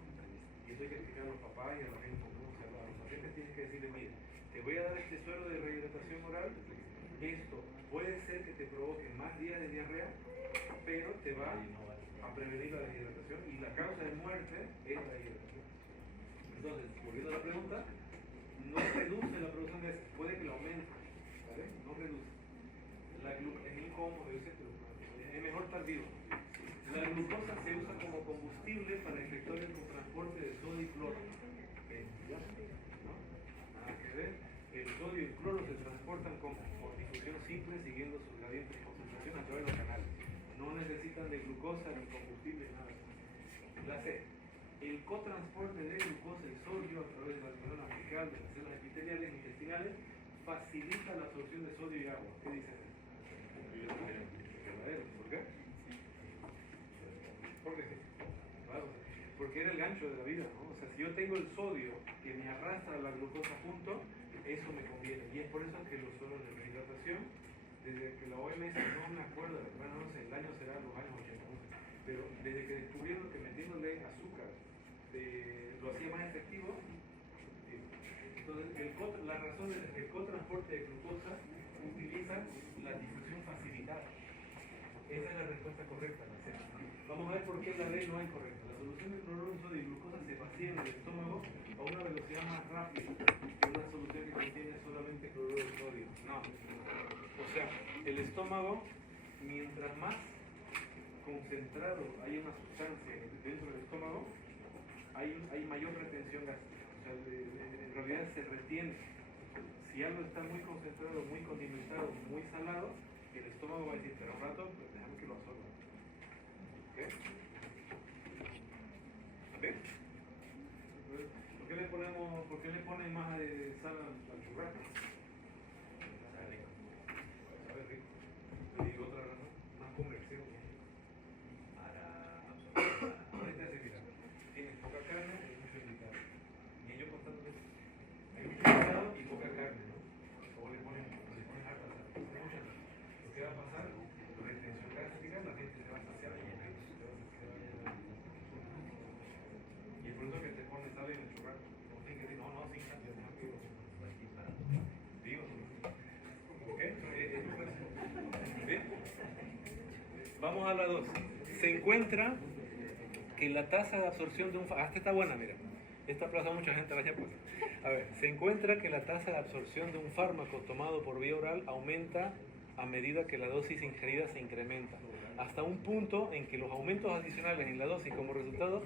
Y eso hay que explicar a los papás y a la gente común. O sea, a los pacientes tienen que decirle, mire, te voy a dar este suero de rehidratación oral, esto puede ser que te provoque más días de diarrea, pero te va a prevenir la deshidratación y la causa de muerte es la deshidratación. Entonces, volviendo a la pregunta, no reduce la producción de heces, puede que lo aumente, ¿vale? No reduce. Es incómodo, yo sé que es mejor estar vivo. La glucosa se usa como combustible para efectuar el transporte de sodio y cloro. ¿No? Nada que ver. El sodio y el cloro se transportan por difusión simple siguiendo sus gradientes de concentración a través de los canales. No necesitan de glucosa ni combustible, nada. La C. El cotransporte de glucosa y sodio a través de la membrana apical de las células epiteliales e intestinales facilita la absorción de sodio y agua. ¿Qué dice eso? ¿Por qué? Porque sí. Claro, porque era el gancho de la vida, ¿no? O sea, si yo tengo el sodio que me arrastra la glucosa junto, eso me conviene. Y es por eso que los sueros de rehidratación, desde que la OMS, no me acuerdo, bueno, no sé, el año será los años 81, pero desde que descubrieron que metiéndole azúcar lo hacía más efectivo, entonces la razón es que el cotransporte de glucosa utiliza la difusión facilitada. Esa es la respuesta correcta, la C. Vamos a ver por qué la D no es correcta. La solución de cloruro de sodio y glucosa se vacía en el estómago a una velocidad más rápida que una solución que contiene solamente cloruro de sodio. No. O sea, el estómago, mientras más concentrado hay una sustancia dentro del estómago, hay mayor retención gástrica. O sea, en realidad se retiene. Si algo está muy concentrado, muy condimentado, muy salado, el estómago va a decir, pero un rato, pues déjame que lo absorba. ¿Ok? ¿Ok? ¿Por qué le ponen más sal al churrasco? Sabe rico. Y otra razón, más comercial. Para absorber. Ahorita se mira, tienes poca carne y mucho invitado. Y ellos constantemente hay mucho invitado y poca carne, ¿no? O le ponen harta sal, mucha sal. Lo que va a pasar, retención gástrica, la gente se va a saciar de momentos, y es por eso que te pones sal en el churrasco. No tienes que decir, no, sin sal, yo tengo que digo. ¿Ok? ¿Bien? Vamos a la 2. Se encuentra que la tasa de absorción de un fármaco, esta está buena, mira, esta aplaza a mucha gente, gracias por. A ver, se encuentra que la tasa de absorción de un fármaco tomado por vía oral aumenta a medida que la dosis ingerida se incrementa, hasta un punto en que los aumentos adicionales en la dosis como resultado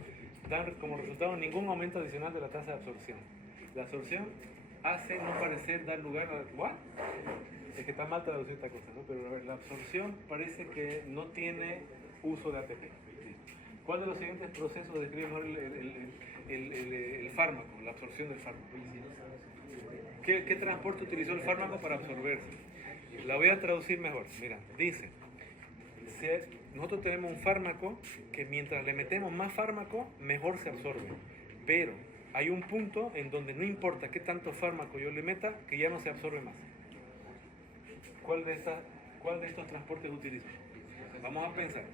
dan como resultado ningún aumento adicional de la tasa de absorción. La absorción hace no parecer dar lugar a... ¿What? Es que está mal traducida esta cosa, ¿no? Pero a ver, la absorción parece que no tiene uso de ATP. ¿Cuál de los siguientes procesos describe mejor el fármaco, la absorción del fármaco? ¿Qué transporte utilizó el fármaco para absorberse? La voy a traducir mejor. Mira, dice, nosotros tenemos un fármaco que mientras le metemos más fármaco, mejor se absorbe. Pero hay un punto en donde no importa qué tanto fármaco yo le meta, que ya no se absorbe más. ¿Cuál de estos transportes utilizo? Vamos a pensar.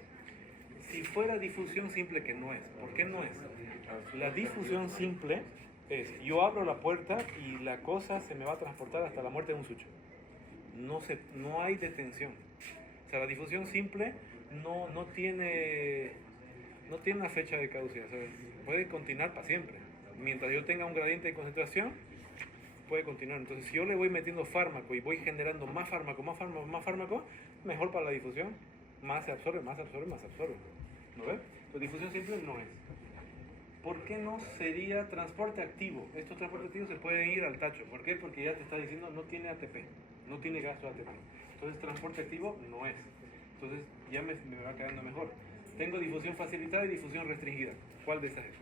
Si fuera difusión simple, que no es. ¿Por qué no es? La difusión simple es, yo abro la puerta y la cosa se me va a transportar hasta la muerte de un sucho. No hay detención. O sea, la difusión simple no tiene una fecha de caducidad. O sea, puede continuar para siempre. Mientras yo tenga un gradiente de concentración, puede continuar. Entonces, si yo le voy metiendo fármaco y voy generando más fármaco, mejor para la difusión. Más se absorbe. ¿No ves? La difusión simple no es. ¿Por qué no sería transporte activo? Estos transportes activos se pueden ir al tacho. ¿Por qué? Porque ya te está diciendo no tiene ATP, no tiene gasto de ATP. Entonces transporte activo no es. Entonces ya me va quedando mejor. Tengo difusión facilitada y difusión restringida. ¿Cuál de esas es?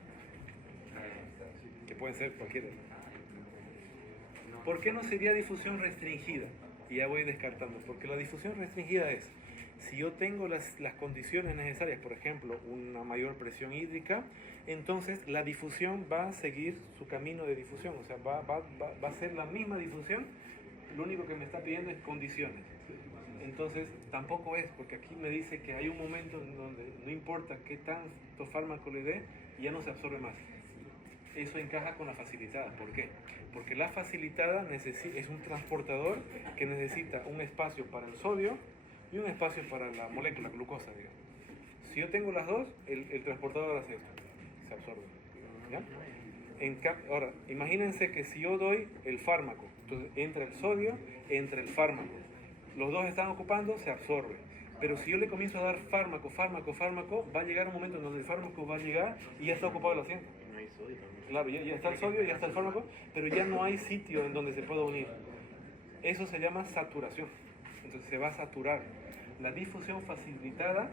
Que pueden ser cualquiera. ¿Por qué no sería difusión restringida? Y ya voy descartando. Porque la difusión restringida es, si yo tengo las condiciones necesarias, por ejemplo, una mayor presión hídrica, entonces la difusión va a seguir su camino de difusión, o sea, va a ser la misma difusión, lo único que me está pidiendo es condiciones. Entonces, tampoco es, porque aquí me dice que hay un momento en donde no importa qué tanto fármaco le dé, ya no se absorbe más. Eso encaja con la facilitada. ¿Por qué? Porque la facilitada es un transportador que necesita un espacio para el sodio y un espacio para la molécula glucosa, digamos. Si yo tengo las dos, el transportador hace esto, se absorbe. ¿Ya? Ahora, imagínense que si yo doy el fármaco, entonces entra el sodio, entra el fármaco. Los dos están ocupando, se absorbe. Pero si yo le comienzo a dar fármaco, va a llegar un momento en donde el fármaco va a llegar y ya está ocupado el asiento. No hay sodio también. Claro, ya está el sodio, ya está el fármaco, pero ya no hay sitio en donde se pueda unir. Eso se llama saturación. Entonces se va a saturar. La difusión facilitada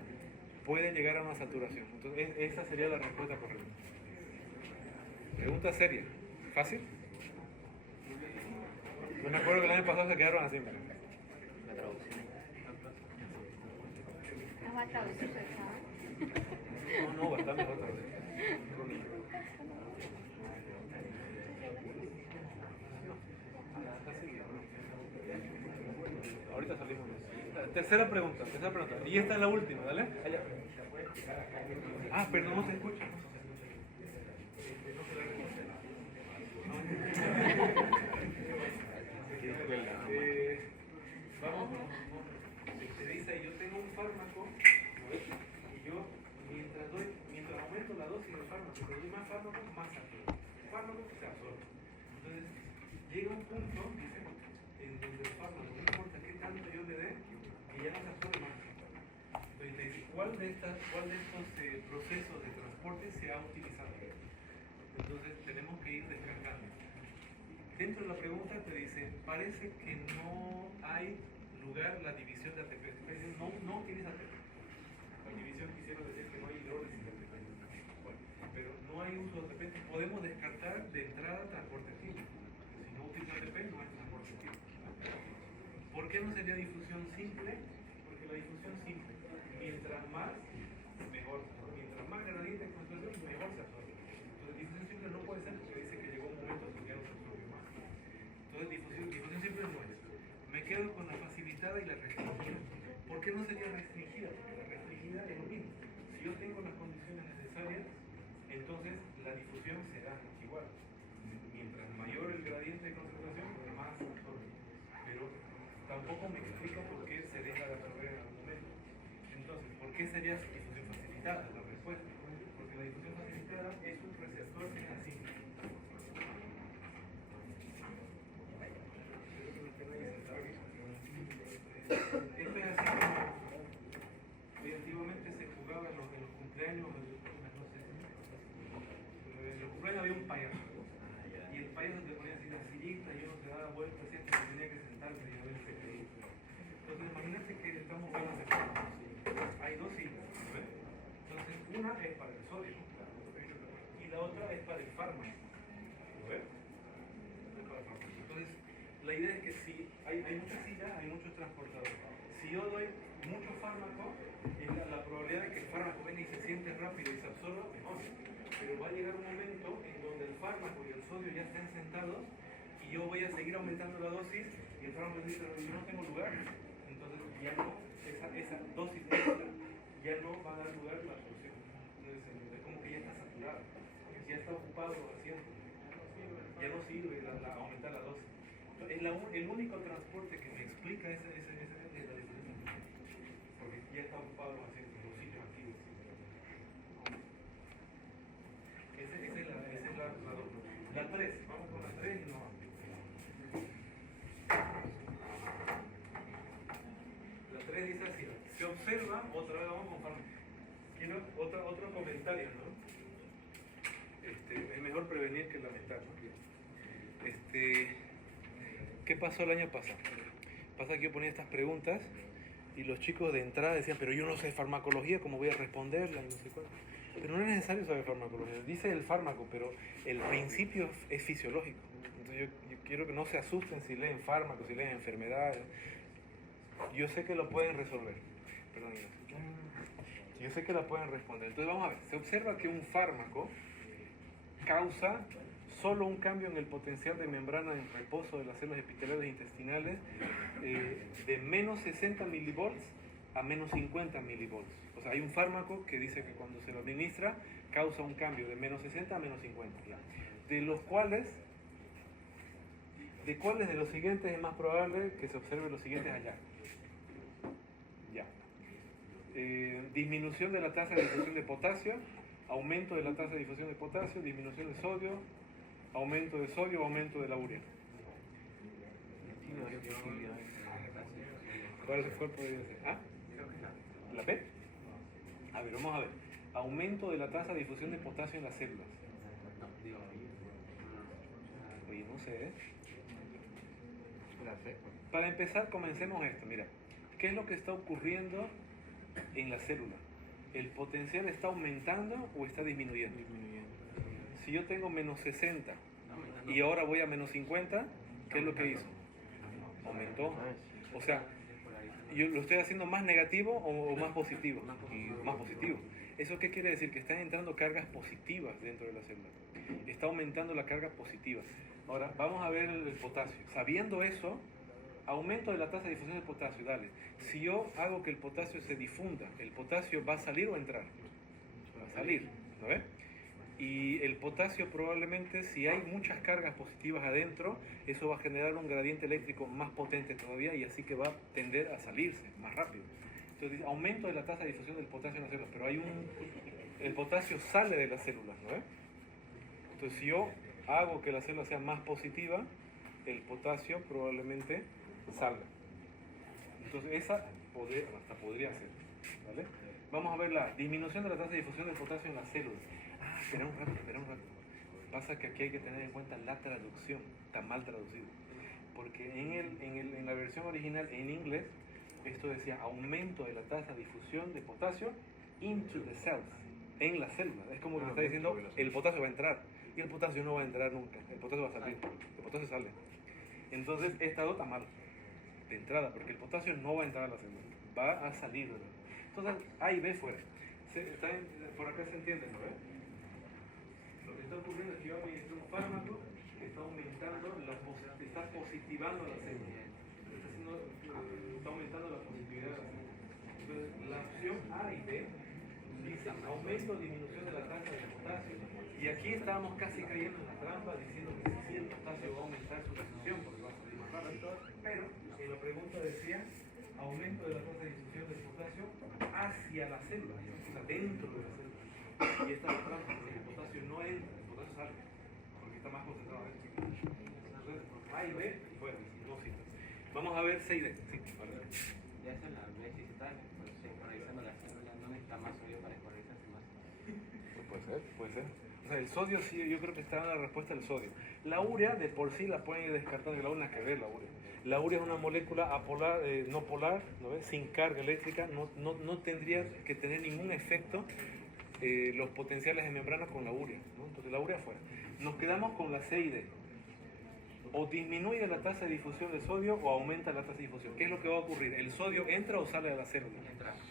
puede llegar a una saturación. Entonces esa sería la respuesta correcta. Pregunta seria. ¿Fácil? Yo me acuerdo que el año pasado se quedaron así. La traducción. ¿No va a traducir su examen? No, bastante otra vez. Ahorita salimos. Tercera pregunta. Y esta es la última, ¿vale? Allá. Ah, perdón, no se escucha. Vamos. Se dice, yo tengo un fármaco, y yo, mientras aumento la dosis del fármaco, pero doy más fármaco, más activo. El fármaco se absorbe. Entonces, llega un punto, dice, en donde el fármaco, no importa qué tanto yo le dé, que ya no se absorbe más. Entonces, dice, ¿cuál de estos procesos de transporte se ha utilizado? Entonces, tenemos que ir descartando. Dentro de la pregunta te dice, parece que no hay lugar la división de ATP. No utiliza ATP. La división quisiera decir que no hay hidrólisis de ATP. Bueno, pero no hay uso de ATP. Podemos descartar de entrada transporte activo. Si no utiliza ATP, no hay transporte activo. ¿Por qué no sería difusión simple? Porque la difusión simple, mientras más, mejor. Mientras más gradiente de concentración, mejor se absorbe. Entonces, difusión simple no puede ser porque dice que llegó un momento en que ya no se absorbe más. Entonces, difusión simple no es. Me quedo con la facilitada y la restringida. ¿Por qué no sería restringida? Porque la restringida es lo mismo. Si yo tengo las condiciones necesarias, entonces la difusión será igual. Mientras mayor el gradiente de concentración, más absorbe. Pero tampoco me explica por qué se deja de absorber en algún momento. Entonces, ¿por qué sería difusión facilitada? La respuesta. Porque la difusión facilitada es un receptor así. Esto es así como antiguamente se jugaba en los cumpleaños, no sé, en los cumpleaños había un payaso y el payaso te ponía así la sillita y uno se daba vueltas así hasta que tenía que sentarse y a verse. Entonces imagínate que estamos jugando de hay dos sillas, ¿ves? Una es para el sodio y la otra es para el fármaco. ¿Lo ves? Es para el fármaco. Entonces, la idea es que si hay muchas sillas, hay muchos transportadores. Si yo doy mucho fármaco, la probabilidad de que el fármaco venga y se siente rápido y se absorba, mejor. Pero va a llegar un momento en donde el fármaco y el sodio ya estén sentados y yo voy a seguir aumentando la dosis y el fármaco dice, pero yo no tengo lugar. Entonces ya no, esa dosis extra ya no va a dar lugar a la absorción. Entonces es como que ya está saturado, ya está ocupado los asientos. Ya no sirve aumentar la dosis. Entonces, el único transporte que me explica es la diferencia. Porque ya está ocupado los asientos, los sitios activos. Esa es la 2. La 3, vamos con la 3 y no vamos. La 3 dice así, se observa, otra vez vamos con fármaco. Quiero otro comentario, ¿no? Es mejor prevenir que lamentar, ¿no? ¿Qué pasó el año pasado? Pasa que yo ponía estas preguntas y los chicos de entrada decían, pero yo no sé farmacología, ¿cómo voy a responderla? Y no sé cuál. Pero no es necesario saber farmacología. Dice el fármaco, pero el principio es fisiológico. Entonces yo quiero que no se asusten si leen fármacos, si leen enfermedades. Yo sé que lo pueden resolver. Perdón, yo sé que la pueden responder. Entonces vamos a ver. Se observa que un fármaco causa solo un cambio en el potencial de membrana en reposo de las células epiteliales intestinales de menos 60 milivolts a menos 50 milivolts. O sea, hay un fármaco que dice que cuando se lo administra causa un cambio de menos 60 a menos 50. De los cuales, ¿de cuáles de los siguientes es más probable que se observe los siguientes hallazgos? Ya. Disminución de la tasa de difusión de potasio, aumento de la tasa de difusión de potasio, disminución de sodio, aumento de sodio o aumento de la urea. ¿Cuál podría ser? ¿Ah? ¿La B? A ver, vamos a ver. Aumento de la tasa de difusión de potasio en las células. Oye, no sé, ¿eh? Para empezar, comencemos esto. Mira, ¿qué es lo que está ocurriendo en la célula? ¿El potencial está aumentando o está disminuyendo? Si yo tengo menos 60 y ahora voy a menos 50, ¿qué es lo que hizo? Aumentó. O sea, ¿yo lo estoy haciendo más negativo o más positivo? Más positivo. ¿Eso qué quiere decir? Que están entrando cargas positivas dentro de la célula. Está aumentando la carga positiva. Ahora, vamos a ver el potasio. Sabiendo eso, aumento de la tasa de difusión del potasio, dale. Si yo hago que el potasio se difunda, ¿el potasio va a salir o a entrar? Va a salir, ¿no ves? Y el potasio probablemente, si hay muchas cargas positivas adentro, eso va a generar un gradiente eléctrico más potente todavía y así que va a tender a salirse más rápido. Entonces, aumento de la tasa de difusión del potasio en las células, pero el potasio sale de las células, ¿no ves? Entonces, si yo hago que la célula sea más positiva, el potasio probablemente salga. Entonces esa hasta podría ser, ¿vale? Vamos a ver la disminución de la tasa de difusión del potasio en las células. Espera un rato. Pasa que aquí hay que tener en cuenta la traducción, está mal traducido. Porque en la versión original en inglés, esto decía aumento de la tasa de difusión de potasio into the cells, en las células. Es como que me está diciendo el potasio va a entrar y el potasio no va a entrar nunca, el potasio va a salir, el potasio sale. Entonces esta nota está mal de entrada, porque el potasio no va a entrar a la célula, va a salir. Entonces A y B fuera. Por acá se entiende, ¿no? Lo que está ocurriendo es que yo administro un fármaco que está aumentando, está positivando la célula. Está aumentando la positividad de la célula. Entonces la opción A y B dice aumento o disminución de la tasa de potasio. Y aquí estábamos casi cayendo en la trampa diciendo que sí, el potasio va a aumentar su difusión porque va a salir más rápido. Pero en la pregunta decía aumento de la tasa de difusión del potasio hacia la célula, o sea, dentro de la célula. Y esta es la trampa, porque el potasio no entra, el potasio sale, porque está más concentrado dentro. Entonces, A y B, fuera, no citas. Vamos a ver C y D. Sí, vale. Ya eso en la B sí está, pues, polarizando la célula, no necesita más sodio para polarizarse más. Puede ser. O sea, el sodio sí, yo creo que está en la respuesta del sodio. La urea de por sí la pueden ir descartando, la una que ver la urea. La urea es una molécula apolar, no polar, ¿no ves? Sin carga eléctrica, no tendría que tener ningún efecto los potenciales de membrana con la urea, ¿no? Entonces la urea afuera. Nos quedamos con la C y D. O disminuye la tasa de difusión de sodio o aumenta la tasa de difusión. ¿Qué es lo que va a ocurrir? ¿El sodio entra o sale de la célula?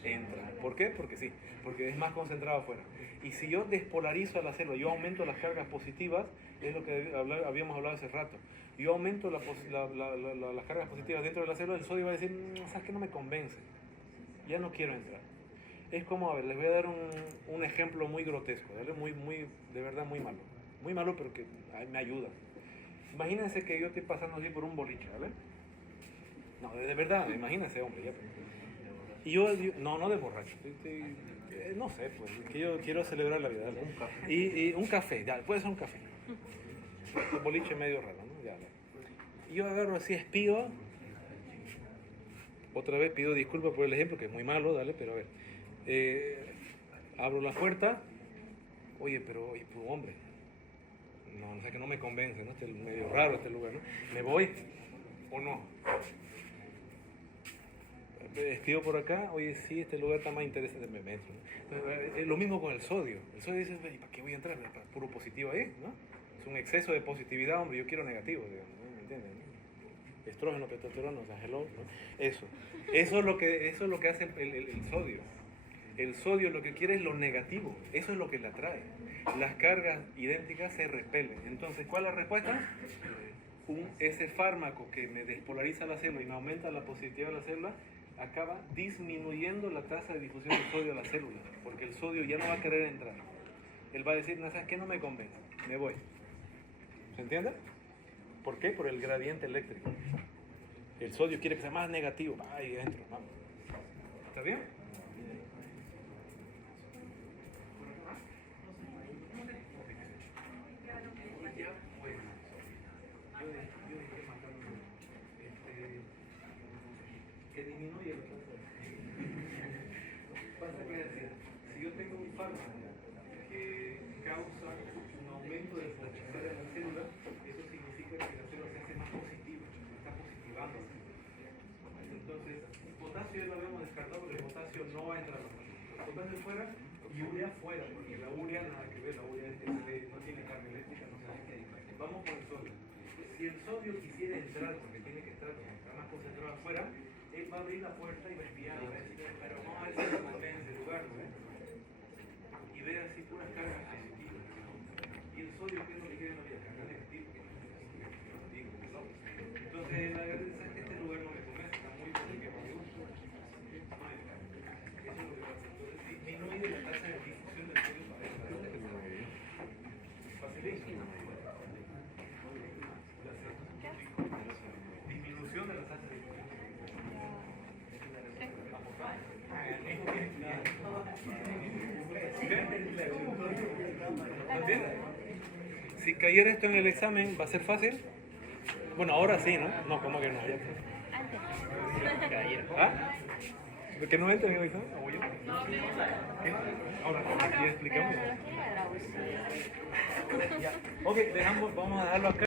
Entra. ¿Por qué? Porque sí, porque es más concentrado afuera. Y si yo despolarizo a la célula, yo aumento las cargas positivas, es lo que habíamos hablado hace rato. Yo aumento las cargas positivas dentro de la célula, el sodio va a decir, ¿sabes qué? No me convence. Ya no quiero entrar. Es como, a ver, les voy a dar un ejemplo muy grotesco, ¿vale? De verdad muy malo. Muy malo, pero que me ayuda. Imagínense que yo estoy pasando así por un boliche, ¿vale? No, de verdad, imagínense, hombre. Ya. Y yo, no de borracho, no sé, pues, que yo quiero celebrar la vida. ¿Vale? Un café. Y un café, ya, puede ser un café. Un boliche medio raro, ¿no? Ya. Y yo agarro así, espío. Otra vez pido disculpas por el ejemplo, que es muy malo, dale, pero a ver. Abro la puerta. Oye, pues, hombre. No sé, que no me convence, ¿no? Este es medio raro este lugar, ¿no? ¿Me voy o no? Escribo por acá, oye, sí, este lugar está más interesante, me meto, ¿no? Entonces, es lo mismo con el sodio. El sodio dice, ¿para qué voy a entrar? ¿Para puro positivo ahí? ¿No? Es un exceso de positividad, hombre, yo quiero negativo, digamos, ¿no? ¿Me entiendes? ¿No? Estrógeno, testosterona, o sea, hello, ¿no? Eso es lo que hace el sodio. El sodio lo que quiere es lo negativo, eso es lo que le atrae. Las cargas idénticas se repelen. Entonces, ¿cuál es la respuesta? Ese fármaco que me despolariza la célula y me aumenta la positividad de la célula, acaba disminuyendo la tasa de difusión del sodio a la célula, porque el sodio ya no va a querer entrar. Él va a decir, no, ¿sabes qué? No me convence, me voy. ¿Se entiende? ¿Por qué? Por el gradiente eléctrico. El sodio quiere que sea más negativo. Ahí entro, vamos. ¿Está bien? Que disminuye la tasa. Pasa que si yo tengo un fármaco que causa un aumento del potencial de la célula, eso significa que la célula se hace más positiva, está positivando. Entonces, el potasio ya lo habíamos descartado porque el potasio no va a entrar. El potasio fuera y urea fuera, porque la urea nada que ver, la urea no tiene carga eléctrica, no se hace. Vamos con el sodio. Si el sodio quisiera entrar, porque tiene que estar, está más concentrado afuera, él va a abrir la puerta y va a espiar, va a decir, pero vamos a ver si se convence el lugar, ¿no? Y ve así puras cargas positivas. Y el sodio, ¿qué es lo que quiere en la vida? Carga negativa. Entonces, la verdad es que este lugar no me convence, está muy porque me gusta. Eso es lo que pasa. Entonces, disminuye la tasa de difusión del sodio para adentro. Facilísimo. Disminución de la tasa de difusión. ¿Entiendes? Si cayera esto en el examen, ¿va a ser fácil? Bueno, ahora sí, ¿no? No, ¿cómo que no? Antes. ¿Ah? ¿Que no entra en el examen? ¿O yo? Ahora, aquí explicamos. Pero la biología era Ok, vamos a dejarlo acá.